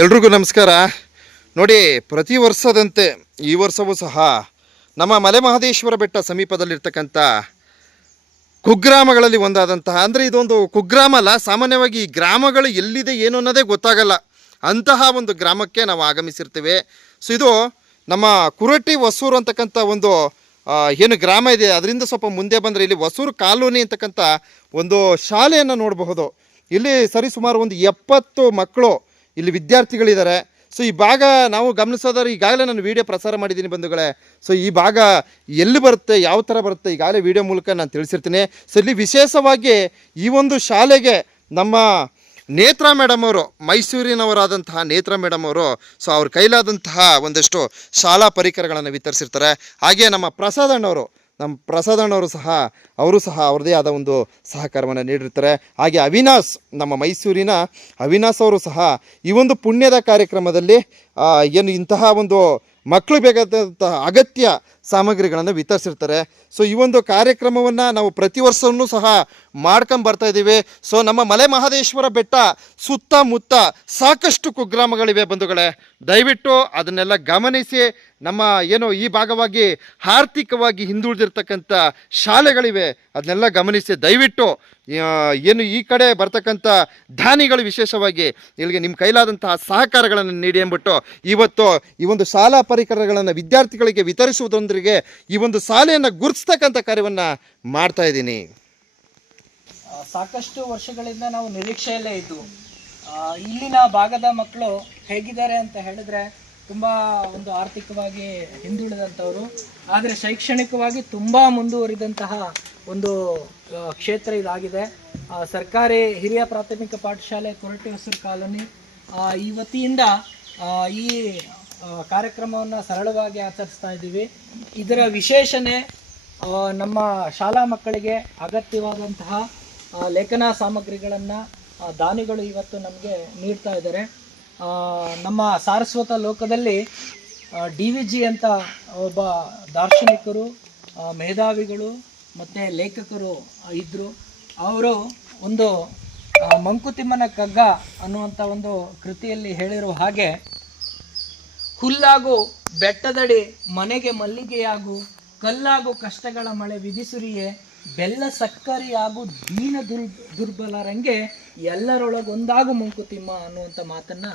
ಎಲ್ರಿಗೂ ನಮಸ್ಕಾರ. ನೋಡಿ, ಪ್ರತಿ ವರ್ಷದಂತೆ ಈ ವರ್ಷವೂ ಸಹ ನಮ್ಮ ಮಲೆ ಮಹದೇಶ್ವರ ಬೆಟ್ಟ ಸಮೀಪದಲ್ಲಿರ್ತಕ್ಕಂಥ ಕುಗ್ರಾಮಗಳಲ್ಲಿ ಒಂದಾದಂತಹ, ಅಂದರೆ ಇದೊಂದು ಕುಗ್ರಾಮ ಅಲ್ಲ, ಸಾಮಾನ್ಯವಾಗಿ ಈ ಗ್ರಾಮಗಳು ಎಲ್ಲಿದೆ ಏನು ಅನ್ನೋದೇ ಗೊತ್ತಾಗಲ್ಲ. ಅಂತಹ ಒಂದು ಗ್ರಾಮಕ್ಕೆ ನಾವು ಆಗಮಿಸಿರ್ತೇವೆ. ಸೊ ಇದು ನಮ್ಮ ಕುರಟಿ ಹೊಸೂರು ಅಂತಕ್ಕಂಥ ಒಂದು ಏನು ಗ್ರಾಮ ಇದೆ, ಅದರಿಂದ ಸ್ವಲ್ಪ ಮುಂದೆ ಬಂದರೆ ಇಲ್ಲಿ ಹೊಸೂರು ಕಾಲೋನಿ ಅಂತಕ್ಕಂಥ ಒಂದು ಶಾಲೆಯನ್ನು ನೋಡಬಹುದು. ಇಲ್ಲಿ ಸರಿಸುಮಾರು ಒಂದು ಎಪ್ಪತ್ತು ಮಕ್ಕಳು ಇಲ್ಲಿ ವಿದ್ಯಾರ್ಥಿಗಳಿದ್ದಾರೆ. ಸೊ, ಈ ಭಾಗ ನಾವು ಗಮನಿಸೋದಾದ್ರೆ ಈಗಾಗಲೇ ನಾನು ವಿಡಿಯೋ ಪ್ರಸಾರ ಮಾಡಿದ್ದೀನಿ ಬಂಧುಗಳೇ. ಸೊ, ಈ ಭಾಗ ಎಲ್ಲಿ ಬರುತ್ತೆ, ಯಾವ ಥರ ಬರುತ್ತೆ, ಈಗಾಗಲೇ ವಿಡಿಯೋ ಮೂಲಕ ನಾನು ತಿಳಿಸಿರ್ತೀನಿ. ಸೊ, ಇಲ್ಲಿ ವಿಶೇಷವಾಗಿ ಈ ಒಂದು ಶಾಲೆಗೆ ನಮ್ಮ ನೇತ್ರಾ ಮೇಡಮ್ ಅವರು, ಮೈಸೂರಿನವರಾದಂತಹ ನೇತ್ರಾ ಮೇಡಮ್ ಅವರು, ಸೊ ಅವ್ರ ಕೈಲಾದಂತಹ ಒಂದಷ್ಟು ಶಾಲಾ ಪರಿಕರಗಳನ್ನು ವಿತರಿಸಿರ್ತಾರೆ. ಹಾಗೆ ನಮ್ಮ ಪ್ರಸಾದ್ ಅಣ್ಣವರು ನಮ್ಮ ಪ್ರಸಾದ್ ಅಣ್ಣವರು ಸಹ, ಅವರು ಸಹ ಅವ್ರದ್ದೇ ಆದ ಒಂದು ಸಹಕಾರವನ್ನು ನೀಡಿರ್ತಾರೆ. ಹಾಗೆ ಅವಿನಾಶ್, ನಮ್ಮ ಮೈಸೂರಿನ ಅವಿನಾಶ್ ಅವರು ಸಹ ಈ ಒಂದು ಪುಣ್ಯದ ಕಾರ್ಯಕ್ರಮದಲ್ಲಿ ಏನು ಇಂತಹ ಒಂದು ಮಕ್ಕಳು ಬೇಕಾದಂತಹ ಅಗತ್ಯ ಸಾಮಗ್ರಿಗಳನ್ನು ವಿತರಿಸಿರ್ತಾರೆ. ಸೊ ಈ ಒಂದು ಕಾರ್ಯಕ್ರಮವನ್ನು ನಾವು ಪ್ರತಿ ವರ್ಷವೂ ಸಹ ಮಾಡ್ಕೊಂಡು ಬರ್ತಾ ಇದ್ದೀವಿ. ಸೊ ನಮ್ಮ ಮಲೆ ಮಹದೇಶ್ವರ ಬೆಟ್ಟ ಸುತ್ತಮುತ್ತ ಸಾಕಷ್ಟು ಕುಗ್ರಾಮಗಳಿವೆ ಬಂಧುಗಳೇ. ದಯವಿಟ್ಟು ಅದನ್ನೆಲ್ಲ ಗಮನಿಸಿ, ನಮ್ಮ ಏನು ಈ ಭಾಗವಾಗಿ ಆರ್ಥಿಕವಾಗಿ ಹಿಂದುಳಿದಿರ್ತಕ್ಕಂಥ ಶಾಲೆಗಳಿವೆ, ಅದನ್ನೆಲ್ಲ ಗಮನಿಸಿ, ದಯವಿಟ್ಟು ಏನು ಈ ಕಡೆ ಬರ್ತಕ್ಕಂಥ ದಾನಿಗಳು ವಿಶೇಷವಾಗಿ ಇಲ್ಲಿಗೆ ನಿಮ್ಮ ಕೈಲಾದಂತಹ ಸಹಕಾರಗಳನ್ನು ನೀಡಿ ಎಂಬಿಟ್ಟು ಇವತ್ತು ಈ ಒಂದು ಶಾಲಾ ಪರಿಕರಗಳನ್ನು ವಿದ್ಯಾರ್ಥಿಗಳಿಗೆ ವಿತರಿಸುವುದರೊಂದಿಗೆ ಈ ಒಂದು ಶಾಲೆಯನ್ನು ಗುರುತಿಸ್ತಕ್ಕಂಥ ಕಾರ್ಯವನ್ನ ಮಾಡ್ತಾ ಇದ್ದೀನಿ. ಸಾಕಷ್ಟು ವರ್ಷಗಳಿಂದ ನಾವು ನಿರೀಕ್ಷೆಯಲ್ಲೇ ಇದ್ದು ಇಲ್ಲಿನ ಭಾಗದ ಮಕ್ಕಳು ಹೇಗಿದ್ದಾರೆ ಅಂತ ಹೇಳಿದ್ರೆ ತುಂಬ ಒಂದು ಆರ್ಥಿಕವಾಗಿ ಹಿಂದುಳಿದಂಥವರು, ಆದರೆ ಶೈಕ್ಷಣಿಕವಾಗಿ ತುಂಬ ಮುಂದುವರಿದಂತಹ ಒಂದು ಕ್ಷೇತ್ರ ಇದಾಗಿದೆ. ಸರ್ಕಾರಿ ಹಿರಿಯ ಪ್ರಾಥಮಿಕ ಪಾಠಶಾಲೆ ಕೊರಟೆ ಹೆಸರು ಕಾಲೋನಿ ಈ ವತಿಯಿಂದ ಈ ಕಾರ್ಯಕ್ರಮವನ್ನು ಸರಳವಾಗಿ ಆಚರಿಸ್ತಾ ಇದ್ದೀವಿ. ಇದರ ವಿಶೇಷಣೆ ನಮ್ಮ ಶಾಲಾ ಮಕ್ಕಳಿಗೆ ಅಗತ್ಯವಾದಂತಹ ಲೇಖನ ಸಾಮಗ್ರಿಗಳನ್ನು ದಾನಿಗಳು ಇವತ್ತು ನಮಗೆ ನೀಡ್ತಾ ಇದ್ದಾರೆ. ನಮ್ಮ ಸಾರಸ್ವತ ಲೋಕದಲ್ಲಿ ಡಿ ವಿ ಜಿ ಅಂತ ಒಬ್ಬ ದಾರ್ಶನಿಕರು ಮೇಧಾವಿಗಳು ಮತ್ತು ಲೇಖಕರು ಇದ್ದರು ಅವರು ಒಂದು ಮಂಕುತಿಮ್ಮನ ಕಗ್ಗ ಅನ್ನುವಂಥ ಒಂದು ಕೃತಿಯಲ್ಲಿ ಹೇಳಿರುವ ಹಾಗೆ ಹುಲ್ಲಾಗು ಬೆಟ್ಟದಡಿ ಮನೆಗೆ ಮಲ್ಲಿಗೆಯಾಗು, ಕಲ್ಲಾಗೋ ಕಷ್ಟಗಳ ಮಳೆ ವಿಧಿಸುರಿಯೇ, ಬೆಲ್ಲ ಸಕ್ಕರೆಯಾಗು ದೀನ ದುರ್, ದುರ್ಬಲರಂಗೆ ಎಲ್ಲರೊಳಗೊಂದಾಗು ಮುಂಕುತಿಮ್ಮ ಅನ್ನುವಂಥ ಮಾತನ್ನು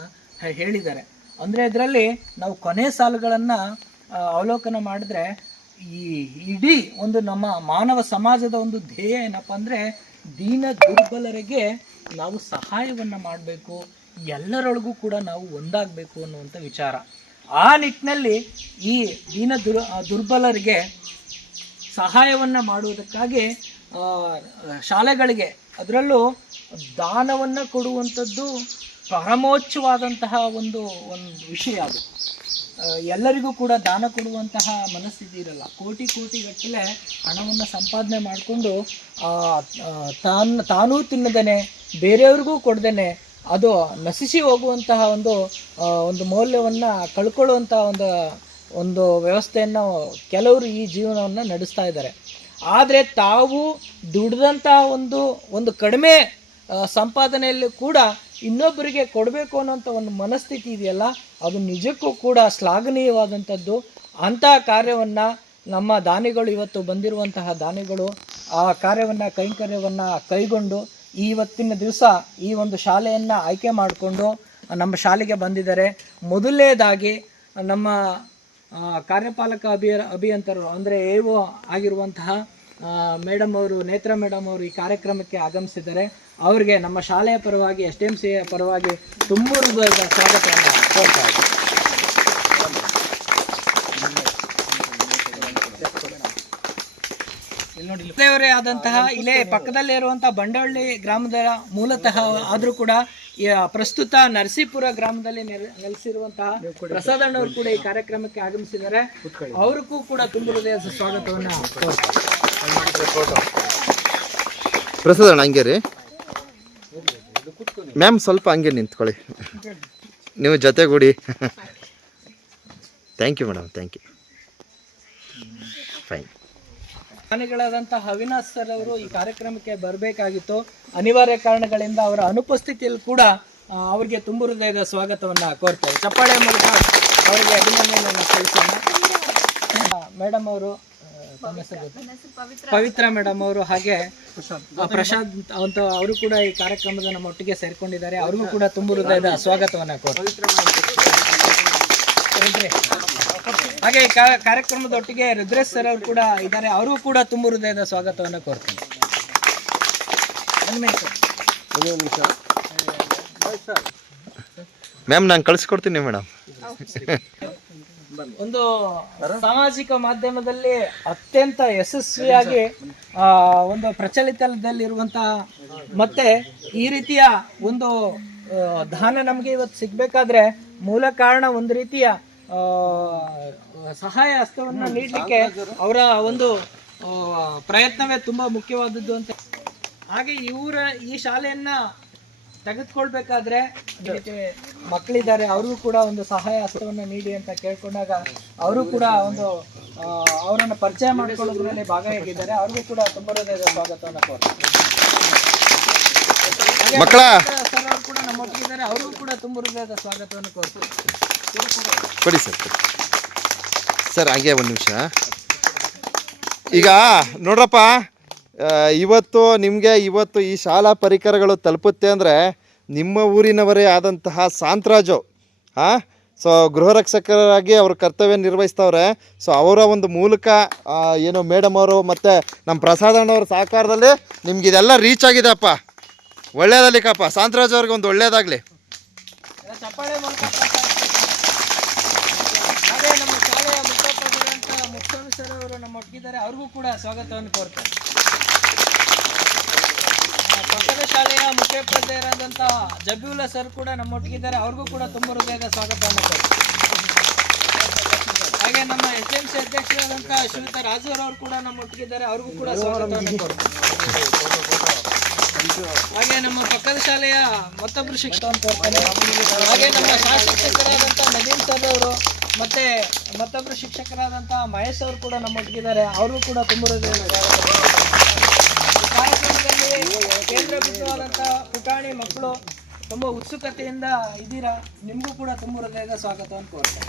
ಹೇಳಿದ್ದಾರೆ. ಅಂದರೆ ಇದರಲ್ಲಿ ನಾವು ಕೊನೆ ಸಾಲುಗಳನ್ನು ಅವಲೋಕನ ಮಾಡಿದ್ರೆ ಈ ಇಡೀ ಒಂದು ನಮ್ಮ ಮಾನವ ಸಮಾಜದ ಒಂದು ಧ್ಯೇಯ ಏನಪ್ಪ ಅಂದರೆ ದೀನ ದುರ್ಬಲರಿಗೆ ನಾವು ಸಹಾಯವನ್ನು ಮಾಡಬೇಕು, ಎಲ್ಲರೊಳಗೂ ಕೂಡ ನಾವು ಒಂದಾಗಬೇಕು ಅನ್ನುವಂಥ ವಿಚಾರ. ಆ ನಿಟ್ಟಿನಲ್ಲಿ ಈ ದೀನ ದುರ್ ದುರ್ಬಲರಿಗೆ ಸಹಾಯವನ್ನು ಮಾಡುವುದಕ್ಕಾಗಿ ಶಾಲೆಗಳಿಗೆ ಅದರಲ್ಲೂ ದಾನವನ್ನು ಕೊಡುವಂಥದ್ದು ಪರಮೋಚ್ಚವಾದಂತಹ ಒಂದು ಒಂದು ವಿಷಯ ಅದು. ಎಲ್ಲರಿಗೂ ಕೂಡ ದಾನ ಕೊಡುವಂತಹ ಮನಸ್ಥಿತಿ ಇರಲ್ಲ ಕೋಟಿ ಕೋಟಿ ಗಟ್ಟಲೆ ಹಣವನ್ನು ಸಂಪಾದನೆ ಮಾಡಿಕೊಂಡು ತಾನು, ತಾನೂ ತಿನ್ನದೇನೆ, ಬೇರೆಯವ್ರಿಗೂ ಕೊಡ್ದೇನೆ ಅದು ನಶಿಸಿ ಹೋಗುವಂತಹ ಒಂದು ಒಂದು ಮೌಲ್ಯವನ್ನು ಕಳ್ಕೊಳ್ಳುವಂತಹ ಒಂದು ಒಂದು ವ್ಯವಸ್ಥೆಯನ್ನು ಕೆಲವರು ಈ ಜೀವನವನ್ನು ನಡೆಸ್ತಾ ಇದ್ದಾರೆ. ಆದರೆ ತಾವು ದುಡ್ದಂತಹ ಒಂದು ಒಂದು ಕಡಿಮೆ ಸಂಪಾದನೆಯಲ್ಲಿ ಕೂಡ ಇನ್ನೊಬ್ಬರಿಗೆ ಕೊಡಬೇಕು ಅನ್ನೋಂಥ ಒಂದು ಮನಸ್ಥಿತಿ ಇದೆಯಲ್ಲ, ಅದು ನಿಜಕ್ಕೂ ಕೂಡ ಶ್ಲಾಘನೀಯವಾದಂಥದ್ದು. ಅಂತಹ ಕಾರ್ಯವನ್ನು ನಮ್ಮ ದಾನಿಗಳು, ಇವತ್ತು ಬಂದಿರುವಂತಹ ದಾನಿಗಳು ಆ ಕಾರ್ಯವನ್ನು, ಕೈಂಕರ್ಯವನ್ನು ಕೈಗೊಂಡು ಇವತ್ತಿನ ದಿವಸ ಈ ಒಂದು ಶಾಲೆಯನ್ನು ಆಯ್ಕೆ ಮಾಡಿಕೊಂಡು ನಮ್ಮ ಶಾಲೆಗೆ ಬಂದಿದ್ದಾರೆ. ಮೊದಲನೇದಾಗಿ ನಮ್ಮ ಕಾರ್ಯಪಾಲಕ ಅಭಿಯ ಅಭಿಯಂತರರು ಅಂದರೆ ಎ ಓ ಆಗಿರುವಂತಹ ಮೇಡಮ್ ಅವರು, ನೇತ್ರ ಮೇಡಮ್ ಅವರು ಈ ಕಾರ್ಯಕ್ರಮಕ್ಕೆ ಆಗಮಿಸಿದ್ದಾರೆ. ಅವರಿಗೆ ನಮ್ಮ ಶಾಲೆಯ ಪರವಾಗಿ, ಎಸ್ ಡಿ ಎಂ ಸಿ ಪರವಾಗಿ ತುಂಬ ಹೃದಯದ ಸ್ವಾಗತವನ್ನು ಕೋರ್ತಾ ಇಲ್ಲಿ ಆದಂತಹ ಇಲ್ಲೇ ಪಕ್ಕದಲ್ಲೇ ಇರುವಂತಹ ಬಂಡವಳ್ಳಿ ಗ್ರಾಮದ ಮೂಲತಃ ಆದರೂ ಕೂಡ ಪ್ರಸ್ತುತ ನರಸೀಪುರ ಗ್ರಾಮದಲ್ಲಿ ನೆಲೆ- ನೆಲೆಸಿರುವಂತಹ ಪ್ರಸಾದ್ ಅಣ್ಣವರು ಕೂಡ ಈ ಕಾರ್ಯಕ್ರಮಕ್ಕೆ ಆಗಮಿಸಿದ್ದಾರೆ. ಅವ್ರಿಗೂ ಕೂಡ ತುಂಬ ಹೃದಯ ಸ್ವಾಗತವನ್ನ ಕೋರ್ತಾ ಪ್ರಸಾದ್ ಅಣ್ಣ, ಹಂಗೆ ರೀ. ಮ್ಯಾಮ್ ಸ್ವಲ್ಪ ಹಂಗೆ ನಿಂತ್ಕೊಳ್ಳಿ. ನೀವು ಜೊತೆಗೂಡಿ. Thank you madam thank you fine ಜ್ಞಾನಿಗಳಾದಂತಹ Avinash sir ಅವರು ಈ ಕಾರ್ಯಕ್ರಮಕ್ಕೆ ಬರಬೇಕಾಗಿತ್ತು. ಅನಿವಾರ್ಯ ಕಾರಣಗಳಿಂದ ಅವರ ಅನುಪಸ್ಥಿತಿಯಲ್ಲಿ ಕೂಡ ಅವರಿಗೆ ತುಂಬು ಹೃದಯದ ಸ್ವಾಗತವನ್ನು ಕೋರ್ತೇವೆ. ಚಪ್ಪಾಳೆ ಮೂಲಕ ಅವರಿಗೆ ಅಭಿನಂದನೆಯನ್ನು ಸಲ್ಲಿಸೋಣ. ಮೇಡಮ್ ಅವರು? ಪವಿತ್ರ. ಮೇಡಮ್ ಅವರು ಹಾಗೆ ಆ, ಪ್ರಶಾಂತ್ ಅಂತ ಅವರು ಕೂಡ ಈ ಕಾರ್ಯಕ್ರಮದ ನಮ್ಮ ಒಟ್ಟಿಗೆ ಸೇರ್ಕೊಂಡಿದ್ದಾರೆ. ಅವ್ರಿಗೂ ಕೂಡ ತುಂಬು ಹೃದಯದ ಸ್ವಾಗತವನ್ನು ಕೋರ್ತೇವೆ. ಹಾಗೆ ಈ ಕಾರ್ಯಕ್ರಮದ ಒಟ್ಟಿಗೆ ರುದ್ರೇಶ್ ಸರ್ ಅವರು ಕೂಡ ಇದ್ದಾರೆ. ಅವರು ಕೂಡ ತುಂಬ ಹೃದಯದ ಸ್ವಾಗತವನ್ನು ಕೋರ್ತೀನಿ. ಮ್ಯಾಮ್ ನಾನು ಕಳಿಸ್ಕೊಡ್ತೀನಿ ಮೇಡಮ್ ಒಂದು ಸಾಮಾಜಿಕ ಮಾಧ್ಯಮದಲ್ಲಿ ಅತ್ಯಂತ ಯಶಸ್ವಿಯಾಗಿ ಒಂದು ಪ್ರಚಲಿತದಲ್ಲಿರುವಂತಹ ಮತ್ತೆ ಈ ರೀತಿಯ ಒಂದು ದಾನ ನಮಗೆ ಇವತ್ತು ಸಿಗ್ಬೇಕಾದ್ರೆ ಮೂಲ ಕಾರಣ ಒಂದು ರೀತಿಯ ಆ, ಸಹಾಯ ಹಸ್ತವನ್ನ ನೀಡಲಿಕ್ಕೆ ಅವರ ಒಂದು ಪ್ರಯತ್ನವೇ ತುಂಬಾ ಮುಖ್ಯವಾದದ್ದು ಅಂತ. ಹಾಗೆ ಇವರ ಈ ಶಾಲೆಯನ್ನ ತೆಗೆದುಕೊಳ್ಬೇಕಾದ್ರೆ ಮಕ್ಕಳಿದ್ದಾರೆ ಅವ್ರಿಗೂ ಕೂಡ ಒಂದು ಸಹಾಯ ಹಸ್ತವನ್ನ ನೀಡಿ ಅಂತ ಕೇಳ್ಕೊಂಡಾಗ ಅವರು ಕೂಡ ಒಂದು ಅವರನ್ನು ಪರಿಚಯ ಮಾಡಿಕೊಳ್ಳೋದ್ರಲ್ಲಿ ಭಾಗಿಯಾಗಿದ್ದಾರೆ. ಅವ್ರಿಗೂ ಕೂಡ ತುಂಬ ಹೃದಯದ ಸ್ವಾಗತವನ್ನು ಕೋರ್ತಾರೆ ಮಕ್ಕಳ! ಸರ್ ಅವರು ಕೂಡ ನಮ್ಮೊಟ್ಟಿಗಿದ್ದಾರೆ ಅವ್ರಿಗೂ ಕೂಡ ತುಂಬ ಹೃದಯದ ಸ್ವಾಗತವನ್ನು ಕೋರ್ತಾರೆ ಕೊಡಿ ಸರ್ ಕೊಡಿ. ಸರ್, ಹಾಗೆ ಒಂದು ನಿಮಿಷ. ಈಗ ನೋಡ್ರಪ್ಪ ಇವತ್ತು ನಿಮಗೆ ಇವತ್ತು ಈ ಶಾಲಾ ಪರಿಕರಗಳು ತಲುಪುತ್ತೆ ಅಂದರೆ ನಿಮ್ಮ ಊರಿನವರೇ ಆದಂತಹ ಸಾಂತ್ರಾಜು ಹಾಂ ಸೊ ಗೃಹ ರಕ್ಷಕರಾಗಿ ಅವ್ರ ಕರ್ತವ್ಯ ನಿರ್ವಹಿಸ್ತವ್ರೆ. ಸೊ ಅವರ ಒಂದು ಮೂಲಕ ಏನು ಮೇಡಮ್ ಅವರು ಮತ್ತು ನಮ್ಮ ಪ್ರಸಾದ ಅಣ್ಣವ್ರ ಸಹಕಾರದಲ್ಲಿ ನಿಮ್ಗೆ ಇದೆಲ್ಲ ರೀಚ್ ಆಗಿದೆಪ್ಪ ಅಪ್ಪ ಕಪ್ಪ. ಸಾಂತ್ರಾಜ್ ಅವ್ರಿಗೆ ಒಂದು ಒಳ್ಳೇದಾಗಲಿ ಎಲ್ಲ ಚಪ್ಪಾಳೆ ಮೂಲಕ ಹಾಗೆ ನಮ್ಮ ಶಾಲೆಯ ಮುಖ್ಯೋಪಾಧ್ಯಾಯರಂತ ಮುಖ್ಯಸ್ವಾಮಿ ಸರ್ ಅವರು ನಮ್ಮ ಒಟ್ಟಿಗಿದ್ದಾರೆ, ಅವ್ರಿಗೂ ಕೂಡ ಸ್ವಾಗತವನ್ನು ಕೋರ್ತಾರೆ ಪಕ್ಕದ ಶಾಲೆಯ ಮುಖ್ಯೋಪಾಧ್ಯಾಯರಾದಂಥ ಜಬೀವುಲ್ಲಾ ಸರ್ ಕೂಡ ನಮ್ಮ ಒಟ್ಟಿಗಿದ್ದಾರೆ, ಅವ್ರಿಗೂ ಕೂಡ ತುಂಬ ಹೃದಯದ ಸ್ವಾಗತವನ್ನು ಕೋರ್ತಾರೆ ಹಾಗೆ ನಮ್ಮ ಎಸ್ ಎಂ ಸಿ ಅಧ್ಯಕ್ಷರಾದಂಥ ಶ್ರೀಯುತ ರಾಜವರ್ ಅವರು ಕೂಡ ನಮ್ಮ ಒಟ್ಟಿಗಿದ್ದಾರೆ, ಅವ್ರಿಗೂ ಕೂಡ ಸ್ವಾಗತವನ್ನು ಕೋರ್ತಾರೆ ಹಾಗೆ ನಮ್ಮ ಪಕ್ಕದ ಶಾಲೆಯ ಮತ್ತೊಬ್ಬರು ಶಿಕ್ಷಕ ಹಾಗೆ ನಮ್ಮ ಶಾಸಕರಾದಂಥ ನದೀಮ್ ಸರ್ ಅವರು ಮತ್ತೆ ಮತ್ತೊಬ್ಬರು ಶಿಕ್ಷಕರಾದಂಥ ಮಹೇಶ್ ಅವರು ಕೂಡ ನಮ್ಮೊಟ್ಟಿಗಿದ್ದಾರೆ ಅವರು ಕೂಡ ತುಂಬ ಹೃದಯದ ಸ್ವಾಗತ. ಈ ಕಾರ್ಯಕ್ರಮದಲ್ಲಿ ಕೇಂದ್ರಬಿಂದುವಾದಂಥ ಪುಟಾಣಿ ಮಕ್ಕಳು ತುಂಬ ಉತ್ಸುಕತೆಯಿಂದ ಇದ್ದೀರಾ ನಿಮಗೂ ಕೂಡ ತುಂಬ ಹೃದಯದ ಕೋರ್ತಾರೆ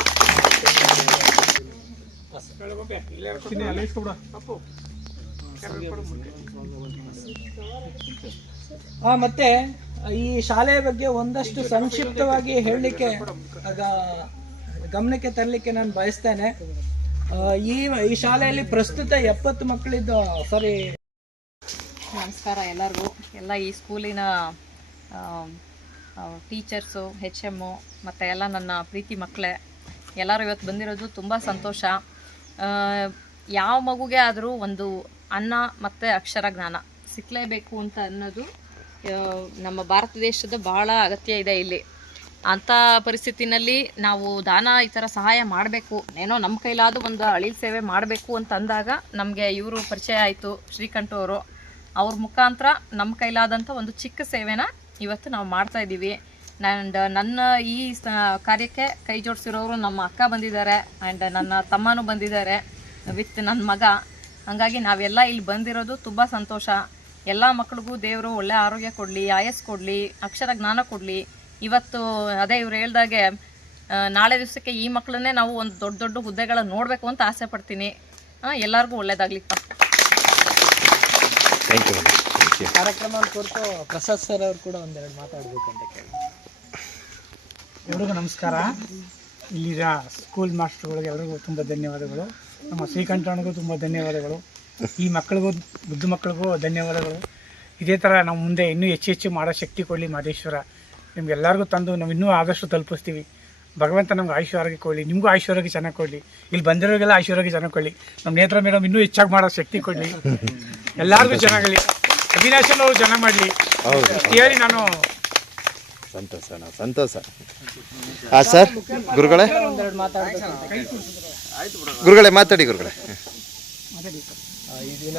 ಆ, ಮತ್ತೆ ಈ ಶಾಲೆಯ ಬಗ್ಗೆ ಒಂದಷ್ಟು ಸಂಕ್ಷಿಪ್ತವಾಗಿ ಹೇಳಲಿಕ್ಕೆ ಗಮನಕ್ಕೆ ತರಲಿಕ್ಕೆ ನಾನು ಬಯಸ್ತೇನೆ. ಈ ಈ ಶಾಲೆಯಲ್ಲಿ ಪ್ರಸ್ತುತ ಎಪ್ಪತ್ತು ಮಕ್ಕಳಿದ್ದು ಸಾರಿ ನಮಸ್ಕಾರ ಎಲ್ಲರಿಗೂ. ಎಲ್ಲ ಈ ಸ್ಕೂಲಿನ ಟೀಚರ್ಸು ಹೆಚ್ ಎಮ್ಮು ಮತ್ತು ಎಲ್ಲ ನನ್ನ ಪ್ರೀತಿ ಮಕ್ಕಳೇ, ಎಲ್ಲರೂ ಇವತ್ತು ಬಂದಿರೋದು ತುಂಬ ಸಂತೋಷ. ಯಾವ ಮಗುಗೆ ಆದರೂ ಒಂದು ಅನ್ನ ಮತ್ತು ಅಕ್ಷರ ಜ್ಞಾನ ಸಿಕ್ಕಲೇಬೇಕು ಅಂತ ಅನ್ನೋದು ನಮ್ಮ ಭಾರತ ದೇಶದ ಬಹಳ ಅಗತ್ಯ ಇದೆ ಇಲ್ಲಿ. ಅಂಥ ಪರಿಸ್ಥಿತಿನಲ್ಲಿ ನಾವು ದಾನ ಈ ಥರ ಸಹಾಯ ಮಾಡಬೇಕು. ಏನೋ ನಮ್ಮ ಕೈಲಾದ ಒಂದು ಅಳಿಲ್ ಸೇವೆ ಮಾಡಬೇಕು ಅಂತ ಅಂದಾಗ ನಮಗೆ ಇವರು ಪರಿಚಯ ಆಯಿತು ಶ್ರೀಕಂಠ ಅವರು. ಅವ್ರ ಮುಖಾಂತರ ನಮ್ಮ ಕೈಲಾದಂಥ ಒಂದು ಚಿಕ್ಕ ಸೇವೆನ ಇವತ್ತು ನಾವು ಮಾಡ್ತಾ ಇದ್ದೀವಿ ಆ್ಯಂಡ್ ನನ್ನ ಈ ಕಾರ್ಯಕ್ಕೆ ಕೈ ಜೋಡಿಸಿರೋರು ನಮ್ಮ ಅಕ್ಕ ಬಂದಿದ್ದಾರೆ. ಆ್ಯಂಡ್ ನನ್ನ ತಮ್ಮನೂ ಬಂದಿದ್ದಾರೆ ವಿತ್ ನನ್ನ ಮಗ. ಹಾಗಾಗಿ ನಾವೆಲ್ಲ ಇಲ್ಲಿ ಬಂದಿರೋದು ತುಂಬ ಸಂತೋಷ. ಎಲ್ಲ ಮಕ್ಳಿಗೂ ದೇವರು ಒಳ್ಳೆ ಆರೋಗ್ಯ ಕೊಡಲಿ, ಆಯಸ್ ಕೊಡಲಿ, ಅಕ್ಷರ ಜ್ಞಾನ ಕೊಡಲಿ. ಇವತ್ತು ಅದೇ ಇವ್ರು ಹೇಳ್ದಾಗೆ ನಾಳೆ ದಿವಸಕ್ಕೆ ಈ ಮಕ್ಕಳನ್ನೇ ನಾವು ಒಂದು ದೊಡ್ಡ ದೊಡ್ಡ ಹುದ್ದೆಗಳನ್ನ ನೋಡಬೇಕು ಅಂತ ಆಸೆ ಪಡ್ತೀನಿ. ಎಲ್ಲರಿಗೂ ಒಳ್ಳೇದಾಗ್ಲಿಪ್ಪ. ಥ್ಯಾಂಕ್ ಯು ಥ್ಯಾಂಕ್ ಯು ಕಾರ್ಯಕ್ರಮವನ್ನು ಕುರಿತು ಪ್ರಸಾದ್ ಸರ್ ಅವರು ಕೂಡ ಒಂದೆರಡು ಮಾತಾಡ್ಬೇಕಂತ ಕೇಳಿ. ಎಲ್ರಿಗೂ ನಮಸ್ಕಾರ. ಇಲ್ಲಿರ ಸ್ಕೂಲ್ ಮಾಸ್ಟರ್ಗಳಿಗೆ ಎಲ್ರಿಗೂ ತುಂಬ ಧನ್ಯವಾದಗಳು. ನಮ್ಮ ಶ್ರೀಕಂಠನಿಗೂ ತುಂಬ ಧನ್ಯವಾದಗಳು. ಈ ಮಕ್ಕಳಿಗೂ ಬುದ್ಧ ಮಕ್ಕಳಿಗೂ ಧನ್ಯವಾದಗಳು. ಇದೇ ಥರ ನಾವು ಮುಂದೆ ಇನ್ನೂ ಹೆಚ್ಚು ಹೆಚ್ಚು ಮಾಡೋ ಶಕ್ತಿ ಕೊಡಲಿ ಮಾದೇಶ್ವರ. ನಿಮ್ಗೆಲ್ಲರಿಗೂ ತಂದು ನಾವು ಇನ್ನೂ ಆದಷ್ಟು ತಲುಪಿಸ್ತೀವಿ. ಭಗವಂತ ನಮ್ಗೆ ಆಯುಷ್ಯ ಆರೋಗ್ಯ ಕೊಡಲಿ ನಿಮಗೂ ಆಯುಷ್ಯ ಆರೋಗ್ಯ ಚೆನ್ನಾಗಿ ಕೊಡಲಿ. ಇಲ್ಲಿ ಬಂದಿರೋರಿಗೆಲ್ಲ ಆಯುಷ್ಯ ಆರೋಗ್ಯ ಚೆನ್ನಾಗಿ ಕೊಡಲಿ. ನಮ್ಮ ನೇತ್ರ ಮೇಡಮ್ ಇನ್ನೂ ಹೆಚ್ಚಾಗಿ ಮಾಡೋ ಶಕ್ತಿ ಕೊಡಲಿ. ಎಲ್ಲರಿಗೂ ಚೆನ್ನಾಗಲಿ ಅವಿನಾಶನ್ ಅವರು ಚೆನ್ನಾಗಿ ಮಾಡಲಿ. ಹೇಳಿ ನಾನು ಸಂತೋಷ ಸಂತೋಷ. ಹಾಂ ಸರ್ ಗುರುಗಳೇ? ಗುರುಗಳೇ ಮಾತಾಡಿ ಗುರುಗಳೇ. ಆ, ಈ ದಿನ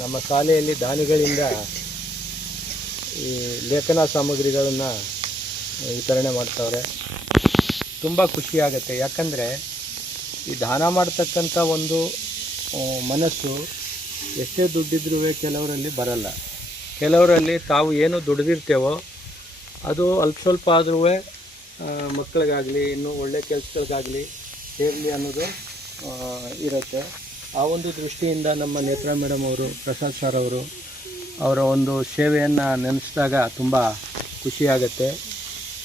ನಮ್ಮ ಶಾಲೆಯಲ್ಲಿ ದಾನಿಗಳಿಂದ ಈ ಲೇಖನ ಸಾಮಗ್ರಿಗಳನ್ನು ವಿತರಣೆ ಮಾಡ್ತವ್ರೆ. ತುಂಬ ಖುಷಿಯಾಗತ್ತೆ ಯಾಕಂದರೆ, ಈ ದಾನ ಮಾಡ್ತಕ್ಕಂಥ ಒಂದು ಮನಸ್ಸು ಎಷ್ಟೇ ದುಡ್ಡಿದ್ರೂ ಕೆಲವರಲ್ಲಿ ಬರಲ್ಲ. ಕೆಲವರಲ್ಲಿ ತಾವು ಏನು ದುಡಿದಿರ್ತೇವೋ, ಅದು ಅಲ್ಪ ಸ್ವಲ್ಪ ಆದ್ರೂ ಮಕ್ಕಳಿಗಾಗಲಿ, ಇನ್ನೂ ಒಳ್ಳೆ ಕೆಲಸಗಳಿಗಾಗಲಿ ಸೇರಲಿ ಅನ್ನೋದು ಇರುತ್ತೆ. ಆ ಒಂದು ದೃಷ್ಟಿಯಿಂದ ನಮ್ಮ ನೇತ್ರಾ ಮೇಡಮ್ ಅವರು, ಪ್ರಸಾದ್ ಸರ್ ಅವರು ಅವರ ಒಂದು ಸೇವೆಯನ್ನು ನೆನೆಸಿದಾಗ ತುಂಬ ಖುಷಿಯಾಗುತ್ತೆ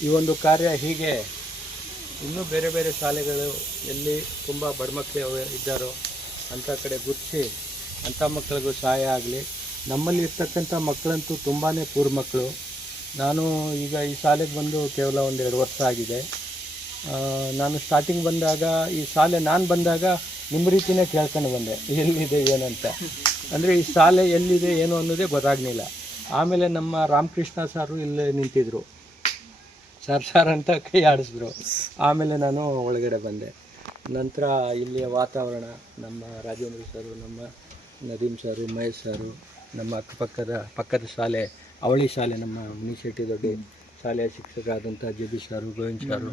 ಈ ಒಂದು ಕಾರ್ಯ ಹೀಗೆ ಇನ್ನೂ ಬೇರೆ ಬೇರೆ ಶಾಲೆಗಳು ಎಲ್ಲಿ ತುಂಬ ಬಡ ಮಕ್ಕಳು ಇದ್ದಾರೋ ಅಂಥ ಕಡೆ ಗುರ್ತಿಸಿ ಅಂಥ ಮಕ್ಕಳಿಗೂ ಸಹಾಯ ಆಗಲಿ. ನಮ್ಮಲ್ಲಿ ಇರ್ತಕ್ಕಂಥ ಮಕ್ಕಳಂತೂ ತುಂಬಾ ಪೂರ್ ಮಕ್ಕಳು. ನಾನು ಈಗ ಈ ಶಾಲೆಗೆ ಬಂದು ಕೇವಲ ಒಂದು ಎರಡು ವರ್ಷ ಆಗಿದೆ. ನಾನು ಸ್ಟಾರ್ಟಿಂಗ್ ಬಂದಾಗ ಈ ಶಾಲೆ ನಾನು ಬಂದಾಗ ನಿಮ್ಮ ರೀತಿನೇ ಕೇಳ್ಕೊಂಡು ಬಂದೆ, ಎಲ್ಲಿದೆ, ಏನಂತ. ಅಂದರೆ ಈ ಶಾಲೆ ಎಲ್ಲಿದೆ, ಏನು ಅನ್ನೋದೇ ಗೊತ್ತಾಗಲಿಲ್ಲ. ಆಮೇಲೆ ನಮ್ಮ ರಾಮಕೃಷ್ಣ ಸಾರು ಇಲ್ಲೇ ನಿಂತಿದ್ರು. ಸರ್ ಸರ್ ಅಂತ ಕೈ ಆಡಿಸಿದ್ರು. ಆಮೇಲೆ ನಾನು ಒಳಗಡೆ ಬಂದೆ. ನಂತರ ಇಲ್ಲಿಯ ವಾತಾವರಣ, ನಮ್ಮ ರಾಜೇಂದ್ರ ಸರು, ನಮ್ಮ ನದೀಮ್ ಸಾರು, ಮಹೇಶ್ ಸಾರು, ನಮ್ಮ ಅಕ್ಕಪಕ್ಕದ, ಪಕ್ಕದ ಶಾಲೆ, ಅವಳಿ ಶಾಲೆ, ನಮ್ಮ ಮುನಿಶೆಟ್ಟಿ ದೊಡ್ಡ ಶಾಲೆಯ ಶಿಕ್ಷಕರಾದಂಥ ಜೆ ಬಿ ಸಾರು, ಗೋವಿಂದ್ ಸಾರು.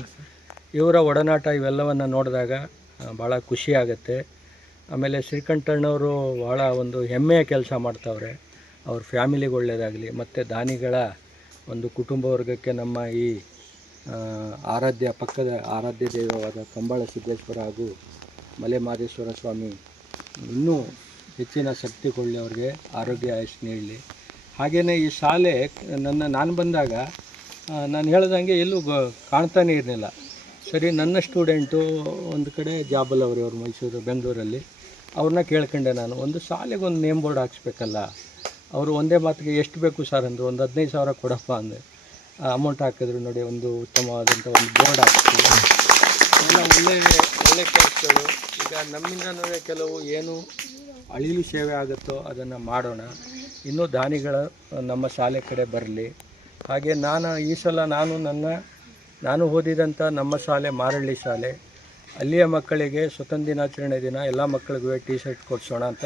ಇವರ ಒಡನಾಟ ಇವೆಲ್ಲವನ್ನು ನೋಡಿದಾಗ ಭಾಳ ಖುಷಿ ಆಗುತ್ತೆ. ಆಮೇಲೆ ಶ್ರೀಕಂಠಣ್ಣವರು ಭಾಳ ಒಂದು ಹೆಮ್ಮೆಯ ಕೆಲಸ ಮಾಡ್ತಾವ್ರೆ. ಅವ್ರ ಫ್ಯಾಮಿಲಿಗೆ ಒಳ್ಳೆಯದಾಗಲಿ ಮತ್ತು ದಾನಿಗಳ ಒಂದು ಕುಟುಂಬ ವರ್ಗಕ್ಕೆ ನಮ್ಮ ಈ ಆರಾಧ್ಯ, ಪಕ್ಕದ ಆರಾಧ್ಯ ದೈವವಾದ ಕಂಬಳ ಸಿದ್ದೇಶ್ವರ ಹಾಗೂ ಮಲೆ ಮಾದೇಶ್ವರ ಸ್ವಾಮಿ ಇನ್ನೂ ಹೆಚ್ಚಿನ ಶಕ್ತಿ ಕೊಳ್ಳಿ ಅವ್ರಿಗೆ, ಆರೋಗ್ಯ ಆಯುಷ್ ನೀಡಲಿ. ಹಾಗೆಯೇ ಈ ಶಾಲೆ ನನ್ನ, ನಾನು ಬಂದಾಗ ನಾನು ಹೇಳ್ದಂಗೆ ಎಲ್ಲೂ ಕಾಣ್ತಾನೆ ಇರಲಿಲ್ಲ. ಸರಿ, ನನ್ನ ಸ್ಟೂಡೆಂಟು ಒಂದು ಕಡೆ ಜಾಬಲ್ ಅವರು ಮೈಸೂರು, ಬೆಂಗಳೂರಲ್ಲಿ. ಅವ್ರನ್ನ ಕೇಳ್ಕೊಂಡೆ ನಾನು. ಒಂದು ಶಾಲೆಗೆ ಒಂದು ನೇಮ್ ಬೋರ್ಡ್ ಹಾಕ್ಸ್ಬೇಕಲ್ಲ, ಅವರು ಒಂದೇ ಮಾತಿಗೆ ಎಷ್ಟು ಬೇಕು ಸರ್? ಅಂದರು, ಒಂದು ಹದಿನೈದು ಸಾವಿರ ಕೊಡಪ್ಪ ಅಂದೆ. ಅಮೌಂಟ್ ಹಾಕಿದ್ರು ನೋಡಿ, ಒಂದು ಉತ್ತಮವಾದಂಥ ಒಂದು ಬೋರ್ಡ್ ಹಾಕ್ತೀವಿ ಎಲ್ಲ ಒಳ್ಳೆ ಒಳ್ಳೆ ಕೆಲಸಗಳು ಈಗ ನಮ್ಮಿಂದನೂ ಕೆಲವು ಏನು ಅಳಿಲು ಸೇವೆ ಆಗುತ್ತೋ ಅದನ್ನು ಮಾಡೋಣ. ಇನ್ನೂ ದಾನಿಗಳ ನಮ್ಮ ಶಾಲೆ ಕಡೆ ಬರಲಿ. ಹಾಗೆ ನಾನು ಈ ಸಲ ನಾನು ನನ್ನ ನಾನು ಓದಿದಂಥ ನಮ್ಮ ಶಾಲೆ ಮಾರಳ್ಳಿ ಶಾಲೆ ಅಲ್ಲಿಯ ಮಕ್ಕಳಿಗೆ ಸ್ವತಂತ್ರ ದಿನಾಚರಣೆ ದಿನ ಎಲ್ಲ ಮಕ್ಕಳಿಗೂ ಟಿ ಶರ್ಟ್ ಕೊಡಿಸೋಣ ಅಂತ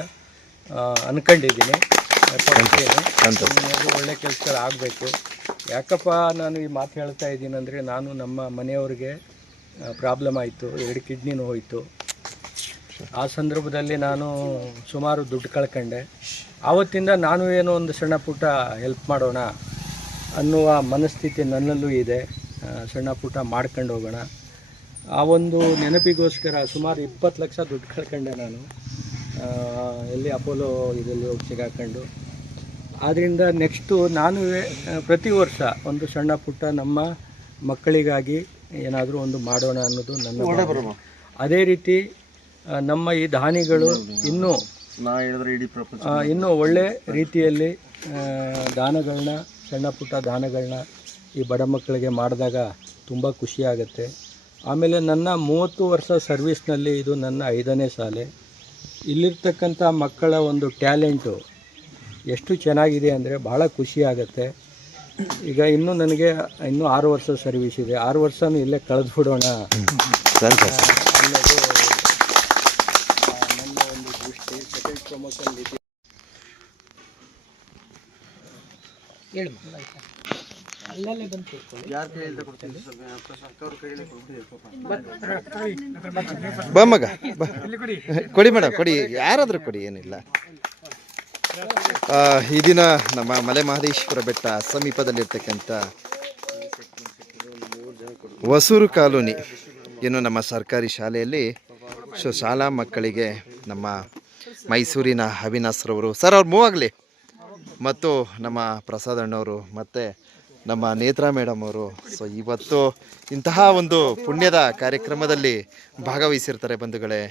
ಅಂದ್ಕೊಂಡಿದ್ದೀನಿ ಅದು ಒಳ್ಳೆ ಕೆಲಸಗಳು ಆಗಬೇಕು. ಯಾಕಪ್ಪ ನಾನು ಈ ಮಾತು ಹೇಳ್ತಾ ಇದ್ದೀನಿ ಅಂದರೆ ನಾನು ನಮ್ಮ ಮನೆಯವ್ರಿಗೆ ಪ್ರಾಬ್ಲಮ್ ಆಯಿತು ಎರಡು ಕಿಡ್ನಿನೂ ಹೋಯಿತು. ಆ ಸಂದರ್ಭದಲ್ಲಿ ನಾನು ಸುಮಾರು ದುಡ್ಡು ಕಳ್ಕೊಂಡೆ. ಆವತ್ತಿಂದ ನಾನು ಏನೋ ಒಂದು ಸಣ್ಣ ಪುಟ್ಟ ಹೆಲ್ಪ್ ಮಾಡೋಣ ಅನ್ನುವ ಮನಸ್ಥಿತಿ ನನ್ನಲ್ಲೂ ಇದೆ. ಸಣ್ಣ ಪುಟ್ಟ ಮಾಡ್ಕೊಂಡು ಹೋಗೋಣ. ಆ ಒಂದು ನೆನಪಿಗೋಸ್ಕರ ಸುಮಾರು ಇಪ್ಪತ್ತು ಲಕ್ಷ ದುಡ್ಡು ಕಳ್ಕೊಂಡೆ ನಾನು. ಎಲ್ಲಿ ಅಪೋಲೋ ಇದರಲ್ಲಿ ಹೋಗಿ ಸಿಗಾಕೊಂಡು. ಆದ್ದರಿಂದ ನೆಕ್ಸ್ಟು ನಾನು ಪ್ರತಿ ವರ್ಷ ಒಂದು ಸಣ್ಣ ಪುಟ್ಟ ನಮ್ಮ ಮಕ್ಕಳಿಗಾಗಿ ಏನಾದರೂ ಒಂದು ಮಾಡೋಣ ಅನ್ನೋದು ನನ್ನ. ಅದೇ ರೀತಿ ನಮ್ಮ ಈ ದಾನಿಗಳು ಇನ್ನೂ ಇನ್ನೂ ಒಳ್ಳೆ ರೀತಿಯಲ್ಲಿ ದಾನಗಳನ್ನ ಸಣ್ಣ ಪುಟ್ಟ ದಾನಗಳನ್ನ ಈ ಬಡ ಮಕ್ಕಳಿಗೆ ಮಾಡಿದಾಗ ತುಂಬ ಖುಷಿಯಾಗುತ್ತೆ. ಆಮೇಲೆ ನನ್ನ ಮೂವತ್ತು ವರ್ಷ ಸರ್ವಿಸ್ನಲ್ಲಿ ಇದು ನನ್ನ ಐದನೇ ಶಾಲೆ ಇಲ್ಲಿರ್ತಕ್ಕಂಥ ಮಕ್ಕಳ ಒಂದು ಟ್ಯಾಲೆಂಟು ಎಷ್ಟು ಚೆನ್ನಾಗಿದೆ ಅಂದರೆ ಭಾಳ ಖುಷಿ ಆಗುತ್ತೆ ಈಗ ಇನ್ನೂ ನನಗೆ ಇನ್ನೂ ಆರು ವರ್ಷ ಸರ್ವಿಸ್ ಇದೆ. ಆರು ವರ್ಷನೂ ಇಲ್ಲೇ ಕಳೆದು ಬಿಡೋಣ ಅನ್ನೋದು ಆ, ನನ್ನ ಒಂದು ದೃಷ್ಟಿ. ಸೆಕೆಂಡ್ ಪ್ರಮೋಷನ್ ಹೇಳು ಅಲ್ಲಲ್ಲೇ ಬಂದು ಕೂತ್ಕೊಳ್ಳಿ ಬಾ ಮಗ ಬಾ. ಕೊಡಿ. ಮೇಡಮ್ ಕೊಡಿ. ಯಾರಾದರೂ ಕೊಡಿ ಏನಿಲ್ಲ. ಈ ದಿನ ನಮ್ಮ ಮಲೆ ಮಹದೇಶ್ವರ ಬೆಟ್ಟ ಸಮೀಪದಲ್ಲಿರ್ತಕ್ಕಂಥ ಹೊಸೂರು ಕಾಲೋನಿ ಏನು ನಮ್ಮ ಸರ್ಕಾರಿ ಶಾಲೆಯಲ್ಲಿ ಸೊ ಶಾಲಾ ಮಕ್ಕಳಿಗೆ ನಮ್ಮ ಮೈಸೂರಿನ ಅವಿನಾಶ್ರವರು ಸರ್ ಅವ್ರು ಮೂವ್ ಆಗಲಿ. ಮತ್ತು ನಮ್ಮ ಪ್ರಸಾದ್ ಅಣ್ಣವರು ಮತ್ತು ನಮ್ಮ ನೇತ್ರಾ ಮೇಡಮ್ ಅವರು. ಸೊ ಇವತ್ತು ಇಂತಹ ಒಂದು ಪುಣ್ಯದ ಕಾರ್ಯಕ್ರಮದಲ್ಲಿ ಭಾಗವಹಿಸಿರ್ತಾರೆ ಬಂಧುಗಳೇ.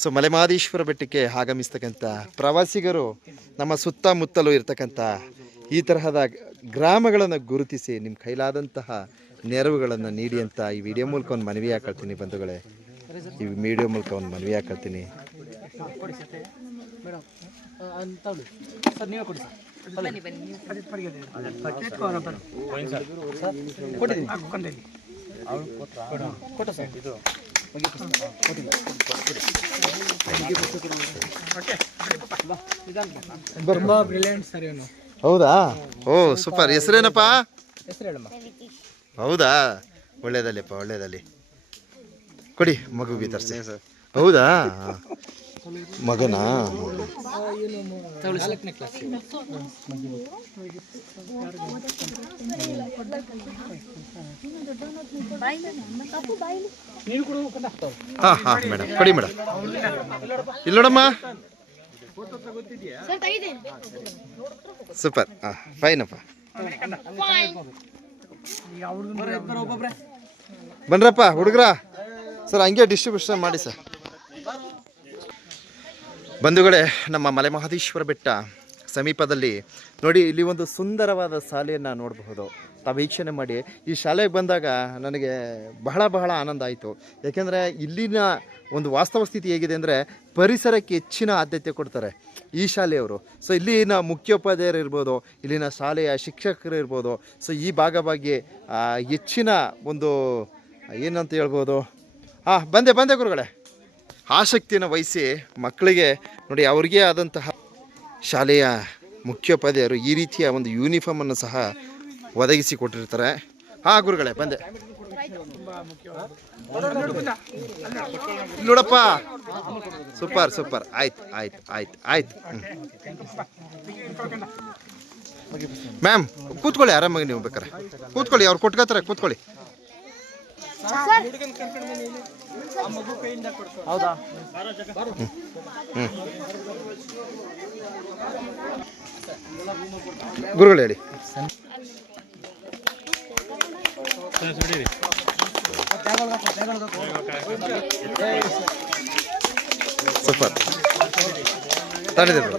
ಸೊ ಮಲೆಮಾದೇಶ್ವರ ಬೆಟ್ಟಕ್ಕೆ ಆಗಮಿಸ್ತಕ್ಕಂಥ ಪ್ರವಾಸಿಗರು ನಮ್ಮ ಸುತ್ತಮುತ್ತಲೂ ಇರ್ತಕ್ಕಂಥ ಈ ತರಹದ ಗ್ರಾಮಗಳನ್ನು ಗುರುತಿಸಿ ನಿಮ್ಮ ಕೈಲಾದಂತಹ ನೆರವುಗಳನ್ನು ನೀಡಿ ಅಂತ ಈ ವಿಡಿಯೋ ಮೂಲಕ ಒಂದು ಮನವಿ ಹಾಕೊಳ್ತೀನಿ ಬಂಧುಗಳೇ. ಈ ವಿಡಿಯೋ ಮೂಲಕ ಒಂದು ಮನವಿ ಹಾಕೊಳ್ತೀನಿ. ಬನ್ನಿ ಬನ್ನಿ. ಕೊಟ್ಟು ಸರ್. ಇದು. ತುಂಬಾ ಬ್ರಿಲಿಯಂಟ್ ಸರ್ ಇವನು. ಹೌದಾ? Oh super. ಹೆಸರೇನಪ್ಪ? ಹೆಸರು ಹೇಳಮ್ಮ. ಹೌದಾ? ಒಳ್ಳೇದಲ್ಲಿಪ್ಪ ಒಳ್ಳೇದಲ್ಲಿ ಕೊಡಿ ಮಗುಗೆ ತರಿಸಿ. ಹೌದಾ? ಮಗನಾ? ಹಾಂ ಹಾಂ ಮೇಡಮ್ ಕೊಡಿ ಮೇಡಮ್ ಇಲ್ಲ ನೋಡಮ್ಮ ಸೂಪರ್ ಹಾಂ ಫೈನಪ್ಪ ಬನ್ರಪ್ಪ, ಹುಡುಗ್ರ. ಸರ್, ಹಂಗೆ ಡಿಸ್ಟ್ರಿಬ್ಯೂಷನ್ ಮಾಡಿ, ಸರ್. ಬಂಧುಗಳೇ, ನಮ್ಮ ಮಲೆ ಮಹದೇಶ್ವರ ಬೆಟ್ಟ ಸಮೀಪದಲ್ಲಿ ನೋಡಿ, ಇಲ್ಲಿ ಒಂದು ಸುಂದರವಾದ ಶಾಲೆಯನ್ನು ನೋಡಬಹುದು. ತಾವು ವೀಕ್ಷಣೆ ಮಾಡಿ. ಈ ಶಾಲೆಗೆ ಬಂದಾಗ ನನಗೆ ಬಹಳ ಬಹಳ ಆನಂದ ಆಯಿತು. ಏಕೆಂದರೆ ಇಲ್ಲಿನ ಒಂದು ವಾಸ್ತವ ಸ್ಥಿತಿ ಹೇಗಿದೆ ಅಂದರೆ ಪರಿಸರಕ್ಕೆ ಹೆಚ್ಚಿನ ಆದ್ಯತೆ ಕೊಡ್ತಾರೆ ಈ ಶಾಲೆಯವರು. ಸೊ ಇಲ್ಲಿನ ಮುಖ್ಯೋಪಾಧ್ಯಾಯರು ಇರ್ಬೋದು, ಇಲ್ಲಿನ ಶಾಲೆಯ ಶಿಕ್ಷಕರು ಇರ್ಬೋದು ಸೊ ಈ ಭಾಗವಾಗಿ ಹೆಚ್ಚಿನ ಒಂದು ಏನಂತ ಹೇಳ್ಬೋದು? ಹಾಂ ಬಂದೆ ಬಂದೆ ಗುರುಗಳೇ. ಆಸಕ್ತಿಯನ್ನು ವಹಿಸಿ ಮಕ್ಕಳಿಗೆ ನೋಡಿ ಅವ್ರಿಗೆ ಆದಂತಹ ಶಾಲೆಯ ಮುಖ್ಯೋಪಾಧ್ಯಾಯರು ಈ ರೀತಿಯ ಒಂದು ಯೂನಿಫಾರ್ಮನ್ನು ಸಹ ಒದಗಿಸಿ ಕೊಟ್ಟಿರ್ತಾರೆ. ಹಾ, ಗುರುಗಳೇ, ಬಂದೆ. ನೋಡಪ್ಪ. Super super. ಆಯ್ತು ಆಯ್ತು ಆಯ್ತು ಆಯ್ತು. ಮ್ಯಾಮ್ ಕೂತ್ಕೊಳ್ಳಿ, ಆರಾಮಾಗಿ ನೀವು ಬೇಕಾರೆ ಕೂತ್ಕೊಳ್ಳಿ, ಅವ್ರು ಕೊಟ್ಕೋತಾರೆ ಕೂತ್ಕೊಳ್ಳಿ. ಗುರುಗಳು ಹೇಳಿ. ಸೂಪರ್. ತಡೆದಿರ್ಬೋದು